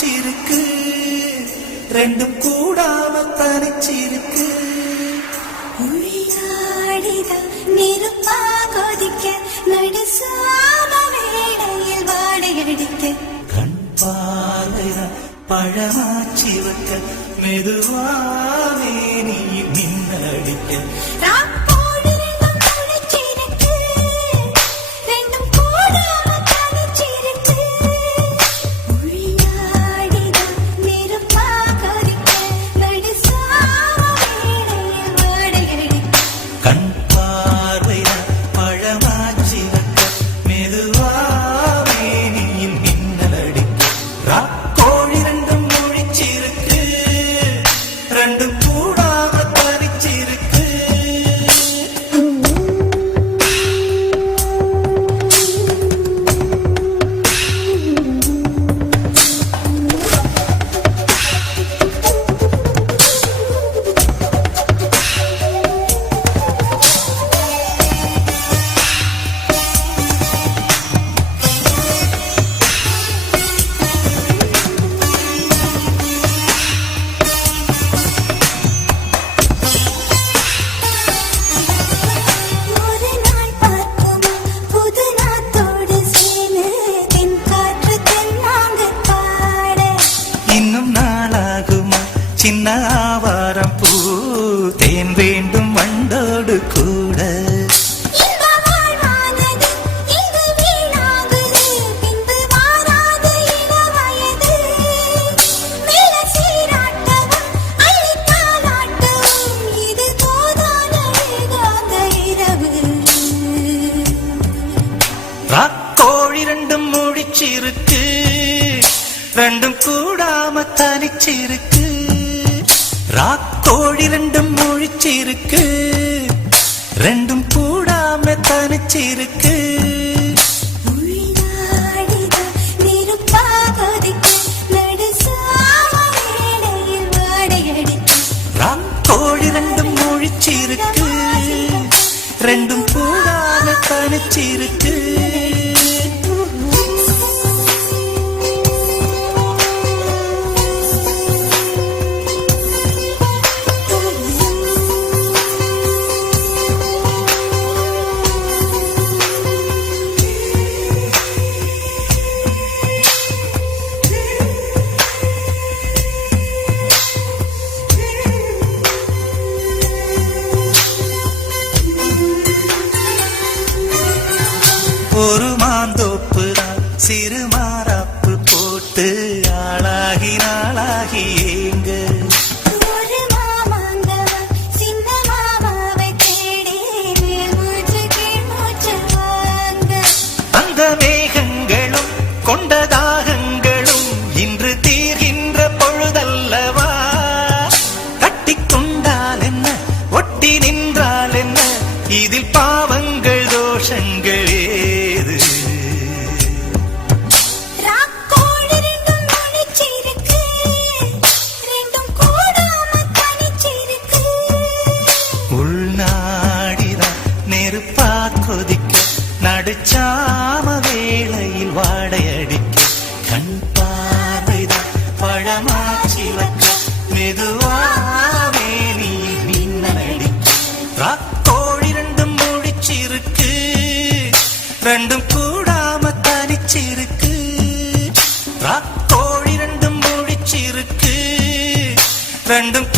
முழிச்சிருக்கு ரெண்டும் கூடாம தனிச்சிருக்கு உள்நாடிதான் நெருப்பா கொதிக்க நடுசாம வேளையில் வாடையடிக்க கண் பார்வைதான் பழமாச்சி வைக்க மெதுவாவே நீ நின்னடிக்க சின்ன ஆவாரம் பூ தேன் வேண்டும் வண்டோடு கூட ராக்கோழி ரெண்டும் முழிச்சிருக்கு ரெண்டும் கூடாம தனிச்சிருக்கு ராக்கோழி ரெண்டும் முழிச்சிருக்கு ரெண்டும் கூடாம தனிச்சிருக்கு ராக்கோழி ரெண்டும் முழிச்சிருக்கு ரெண்டும் கூடாம தனிச்சிருக்கு ஒரு மாந்தோப்பு சிறு மாறாப்பு போட்டு ஆளாகி நாளாகி ஏங்க ஒரு மாமாங்க சின்ன மாமாவை தேடி மூச்சு மூச்சு வாங்க அந்த மேகங்களும் கொண்ட தாகங்களும் இன்று தீர்கின்ற பொழுதல்லவா கட்டிக்கொண்டால் என்ன ஒட்டி நின்றால் என்ன இதில் பாவங்கள் தோஷங்கள் நெருப்பா கொதிக்க நடுச்சாம வேளையில் வாடையடிக்க கண் பார்வைதான் பழமாச்சி வைக்க மெதுவாவே நீ நின்னடிக்க ராக்கோழி ரெண்டும் முழிச்சிருக்கு ரெண்டும் கூடாம தனிச்சிருக்கு ராக்கோழி ரெண்டும் முழிச்சிருக்கு ரெண்டும்